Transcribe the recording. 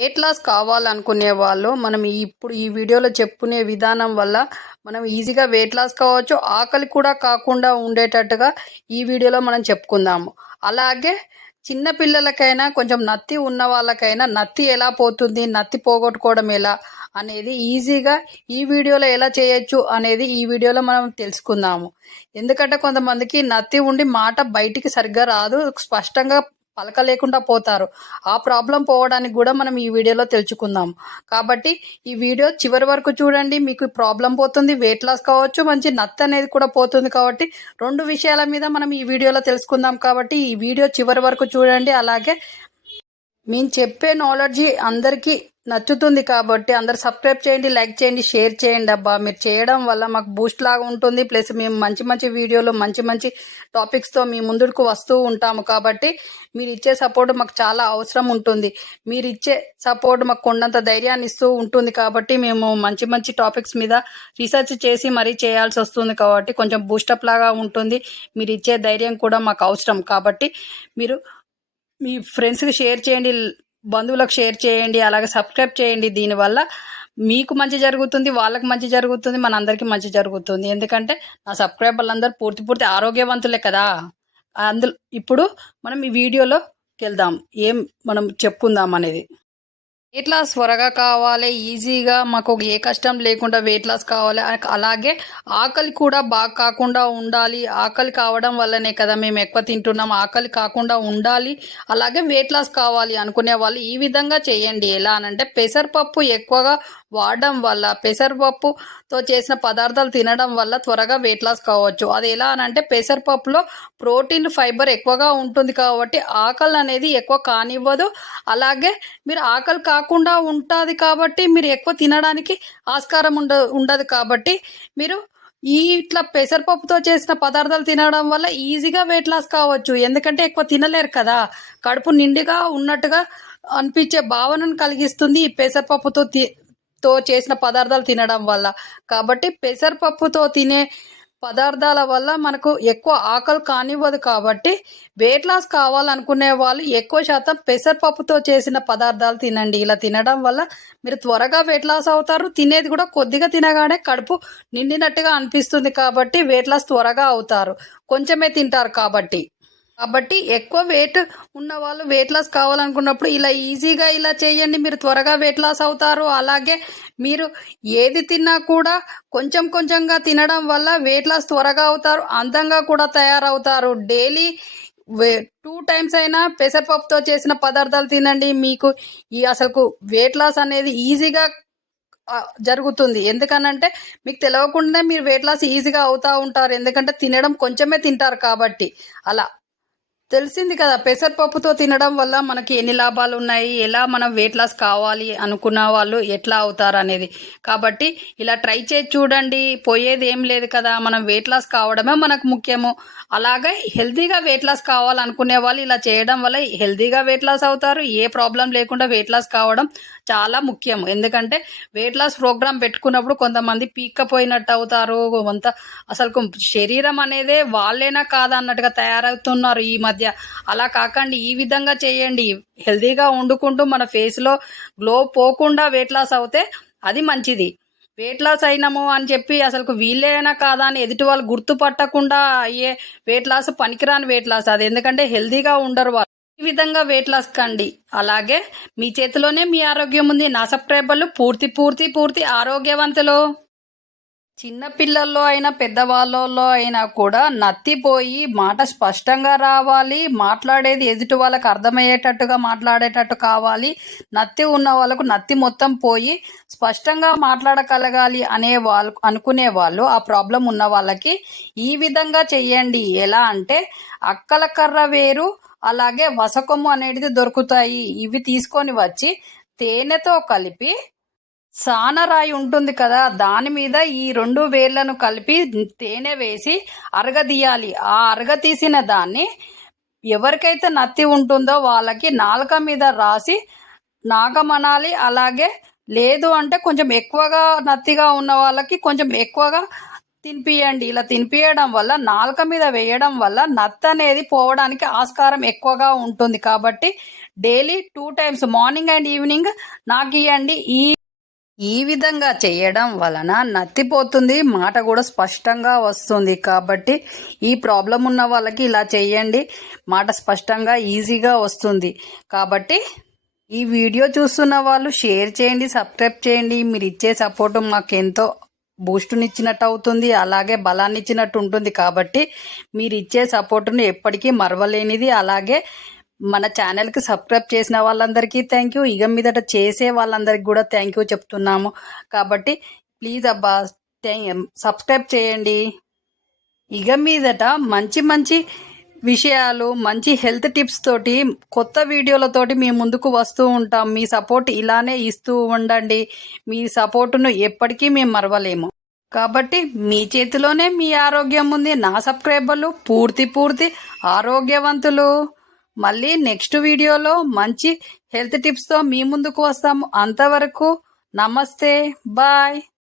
Weight loss కావాలనుకునే వాళ్ళు మనం ఇప్పుడు ఈ వీడియోలో చెప్పుకునే విధానం వల్ల మనం ఈజీగా వెయిట్ లాస్ కావచ్చు. ఆకలి కూడా కాకుండా ఉండేటట్టుగా ఈ వీడియోలో మనం చెప్పుకుందాము. అలాగే చిన్న పిల్లలకైనా కొంచెం నత్తి ఉన్న వాళ్ళకైనా నత్తి ఎలా పోతుంది, నత్తి పోగొట్టుకోవడం ఎలా అనేది ఈజీగా ఈ వీడియోలో ఎలా చేయొచ్చు అనేది ఈ వీడియోలో మనం తెలుసుకుందాము. ఎందుకంటే కొంతమందికి నత్తి ఉండి మాట బయటికి సరిగ్గా రాదు, స్పష్టంగా పలకలేకుండా పోతారు. ఆ ప్రాబ్లం పోవడానికి కూడా మనం ఈ వీడియోలో తెలుసుకుందాం. కాబట్టి ఈ వీడియో చివరి వరకు చూడండి. మీకు ప్రాబ్లం పోతుంది, వెయిట్ లాస్ కావచ్చు, మంచి నత్తి అనేది కూడా పోతుంది. కాబట్టి 2 విషయాల మీద మనం ఈ వీడియోలో తెలుసుకుందాం. కాబట్టి ఈ వీడియో చివరి వరకు చూడండి. అలాగే మేము చెప్పే నాలెడ్జి అందరికీ నచ్చుతుంది కాబట్టి అందరు సబ్స్క్రైబ్ చేయండి, లైక్ చేయండి, షేర్ చేయండి. అబ్బా మీరు చేయడం వల్ల మాకు బూస్ట్ లాగా ఉంటుంది. ప్లస్ మేము మంచి మంచి వీడియోలు మంచి మంచి టాపిక్స్తో మీ ముందుకు వస్తూ ఉంటాము. కాబట్టి మీరు ఇచ్చే సపోర్ట్ మాకు చాలా అవసరం ఉంటుంది. మీరు ఇచ్చే సపోర్ట్ మాకు కొండంత ధైర్యాన్ని ఇస్తూ ఉంటుంది. కాబట్టి మేము మంచి మంచి టాపిక్స్ మీద రీసెర్చ్ చేసి మరీ చేయాల్సి వస్తుంది. కాబట్టి కొంచెం బూస్టప్ లాగా ఉంటుంది. మీరు ఇచ్చే ధైర్యం కూడా మాకు అవసరం. కాబట్టి మీరు మీ ఫ్రెండ్స్కి షేర్ చేయండి, బంధువులకు షేర్ చేయండి, అలాగే సబ్స్క్రైబ్ చేయండి. దీనివల్ల మీకు మంచి జరుగుతుంది, వాళ్ళకి మంచి జరుగుతుంది, మనందరికీ మంచి జరుగుతుంది. ఎందుకంటే నా సబ్స్క్రైబర్లు అందరూ పూర్తి ఆరోగ్యవంతులే కదా. అందులో ఇప్పుడు మనం ఈ వీడియోలోకి వెళ్దాం, ఏం మనం చెప్పుకుందాం అనేది. వెయిట్ లాస్ త్వరగా కావాలి, ఈజీగా మాకు ఏ కష్టం లేకుండా వెయిట్ లాస్ కావాలి. అలాగే ఆకలి కూడా బాగా కాకుండా ఉండాలి. ఆకలి కావడం వల్లనే కదా మేము ఎక్కువ తింటున్నాం. ఆకలి కాకుండా ఉండాలి, అలాగే వెయిట్ లాస్ కావాలి అనుకునే వాళ్ళు ఈ విధంగా చేయండి. ఎలా అనంటే పెసరపప్పు ఎక్కువగా వాడడం వల్ల, పెసరపప్పుతో చేసిన పదార్థాలు తినడం వల్ల త్వరగా వెయిట్ లాస్ కావచ్చు. అది ఎలా అనంటే పెసరపప్పులో ప్రోటీన్, ఫైబర్ ఎక్కువగా ఉంటుంది కాబట్టి ఆకలి అనేది ఎక్కువ కానివ్వదు. అలాగే మీరు ఆకలి కాకుండా ఉంటుంది కాబట్టి మీరు ఎక్కువ తినడానికి ఆస్కారం ఉండదు. కాబట్టి మీరు ఇట్లా పెసరపప్పుతో చేసిన పదార్థాలు తినడం వల్ల ఈజీగా వెయిట్ లాస్ కావచ్చు. ఎందుకంటే ఎక్కువ తినలేరు కదా, కడుపు నిండుగా ఉన్నట్టుగా అనిపించే భావనను కలిగిస్తుంది ఈ పెసరపప్పుతో చేసిన పదార్థాలు తినడం వల్ల. కాబట్టి పెసరపప్పుతో తినే పదార్థాల వల్ల మనకు ఎక్కువ ఆకలి కానివ్వదు. కాబట్టి వెయిట్ లాస్ కావాలనుకునే వాళ్ళు ఎక్కువ శాతం పెసరపప్పుతో చేసిన పదార్థాలు తినండి. ఇలా తినడం వల్ల మీరు త్వరగా వెయిట్ లాస్ అవుతారు. తినేది కూడా కొద్దిగా తినగానే కడుపు నిండినట్టుగా అనిపిస్తుంది. కాబట్టి వెయిట్ లాస్ త్వరగా అవుతారు, కొంచెమే తింటారు కాబట్టి. ఎక్కువ వెయిట్ ఉన్న వాళ్ళు వెయిట్ లాస్ కావాలనుకున్నప్పుడు ఇలా ఈజీగా ఇలా చేయండి, మీరు త్వరగా వెయిట్ లాస్ అవుతారు. అలాగే మీరు ఏది తిన్నా కూడా కొంచెం కొంచెంగా తినడం వల్ల వెయిట్ లాస్ త్వరగా అవుతారు, అందంగా కూడా తయారవుతారు. డైలీ 2 టైమ్స్ అయినా పెసరపప్పుతో చేసిన పదార్థాలు తినండి. మీకు అసలు వెయిట్ లాస్ అనేది ఈజీగా జరుగుతుంది. ఎందుకనంటే మీకు తెలియకుండా మీరు వెయిట్ లాస్ ఈజీగా అవుతూ ఉంటారు. ఎందుకంటే తినడం కొంచెమే తింటారు కాబట్టి. అలా తెలిసింది కదా పెసరపప్పుతో తినడం వల్ల మనకి ఎన్ని లాభాలు ఉన్నాయి, ఎలా మనం వెయిట్ లాస్ కావాలి అనుకున్న వాళ్ళు ఎట్లా అవుతారు అనేది. కాబట్టి ఇలా ట్రై చేసి చూడండి, పోయేది ఏం లేదు కదా. మనం వెయిట్ లాస్ కావడమే మనకు ముఖ్యము. అలాగే హెల్తీగా వెయిట్ లాస్ కావాలనుకునే వాళ్ళు ఇలా చేయడం వల్ల హెల్తీగా వెయిట్ లాస్ అవుతారు. ఏ ప్రాబ్లం లేకుండా వెయిట్ లాస్ కావడం చాలా ముఖ్యం. ఎందుకంటే వెయిట్ లాస్ ప్రోగ్రామ్ పెట్టుకున్నప్పుడు కొంతమంది పీక్కపోయినట్టు అవుతారు. అసలు శరీరం అనేదే వాళ్ళేనా కాదా అన్నట్టుగా తయారవుతున్నారు ఈ మధ్య. అలా కాకండి, ఈ విధంగా చేయండి. హెల్తీగా వండుకుంటూ మన ఫేస్లో గ్లో పోకుండా వెయిట్ లాస్ అవుతే అది మంచిది. వెయిట్ లాస్ అయినాము అని చెప్పి అసలు వీళ్ళైనా కాదా అని ఎదుటి వాళ్ళు గుర్తుపట్టకుండా అయ్యే వెయిట్ లాస్ పనికిరాని వెయిట్ లాస్ అది. ఎందుకంటే హెల్తీగా ఉండరు వాళ్ళు. ఈ విధంగా వెయిట్ లాస్ కండి. అలాగే మీ చేతిలోనే మీ ఆరోగ్యం ఉంది. నా సబ్స్క్రైబర్లు పూర్తి ఆరోగ్యవంతులు. చిన్న పిల్లల్లో అయినా పెద్దవాళ్ళలో అయినా కూడా నత్తిపోయి మాట స్పష్టంగా రావాలి, మాట్లాడేది ఎదుటి వాళ్ళకి అర్థమయ్యేటట్టుగా మాట్లాడేటట్టు కావాలి. నత్తి ఉన్న వాళ్ళకు నత్తి మొత్తం పోయి స్పష్టంగా మాట్లాడగలగాలి అనుకునే వాళ్ళు, ఆ ప్రాబ్లం ఉన్న వాళ్ళకి ఈ విధంగా చెయ్యండి. ఎలా అంటే అక్కల కర్ర వేరు, అలాగే వసకొమ్ము అనేది దొరుకుతాయి. ఇవి తీసుకొని వచ్చి తేనెతో కలిపి సానరాయి ఉంటుంది కదా, దాని మీద ఈ 2 వేళ్లను కలిపి తేనె వేసి అరగదీయాలి. ఆ అరగతీసిన దాన్ని ఎవరికైతే నత్తి ఉంటుందో వాళ్ళకి నాలుక మీద రాసి నాగమనాలి. అలాగే లేదు అంటే కొంచెం ఎక్కువగా నత్తిగా ఉన్న వాళ్ళకి కొంచెం ఎక్కువగా తినిపియండి. ఇలా తినిపియడం వల్ల, నాలుక మీద వేయడం వల్ల నత్తి అనేది పోవడానికి ఆస్కారం ఎక్కువగా ఉంటుంది. కాబట్టి daily 2 times morning and evening నాకు ఇవ్వండి. ఈ విధంగా చేయడం వలన నత్తిపోతుంది, మాట కూడా స్పష్టంగా వస్తుంది. కాబట్టి ఈ ప్రాబ్లం ఉన్న వాళ్ళకి ఇలా చేయండి, మాట స్పష్టంగా ఈజీగా వస్తుంది. కాబట్టి ఈ వీడియో చూస్తున్న వాళ్ళు షేర్ చేయండి, సబ్స్క్రైబ్ చేయండి. మీరు ఇచ్చే సపోర్ట్ మాకు ఎంతో బూస్టునిచ్చినట్టు అవుతుంది, అలాగే బలాన్ని ఇచ్చినట్టు ఉంటుంది. కాబట్టి మీరు ఇచ్చే సపోర్టును ఎప్పటికీ మరవలేనిది. అలాగే మన ఛానల్కి సబ్స్క్రైబ్ చేసిన వాళ్ళందరికీ థ్యాంక్ యూ, ఇక మీదట చేసే వాళ్ళందరికీ కూడా థ్యాంక్ యూ చెప్తున్నాము. కాబట్టి ప్లీజ్ అబ్బా సబ్స్క్రైబ్ చేయండి. ఇక మీదట మంచి మంచి విషయాలు, మంచి హెల్త్ టిప్స్ తోటి, కొత్త వీడియోలతోటి మీ ముందుకు వస్తూ ఉంటాం. మీ సపోర్ట్ ఇలానే ఇస్తూ ఉండండి. మీ సపోర్టును ఎప్పటికీ మేము మరవలేము. కాబట్టి మీ చేతిలోనే మీ ఆరోగ్యం ఉంది. నా సబ్స్క్రైబర్లు పూర్తి ఆరోగ్యవంతులు. మళ్ళీ నెక్స్ట్ వీడియోలో మంచి హెల్త్ టిప్స్తో మీ ముందుకు వస్తాము. అంతవరకు నమస్తే, బాయ్.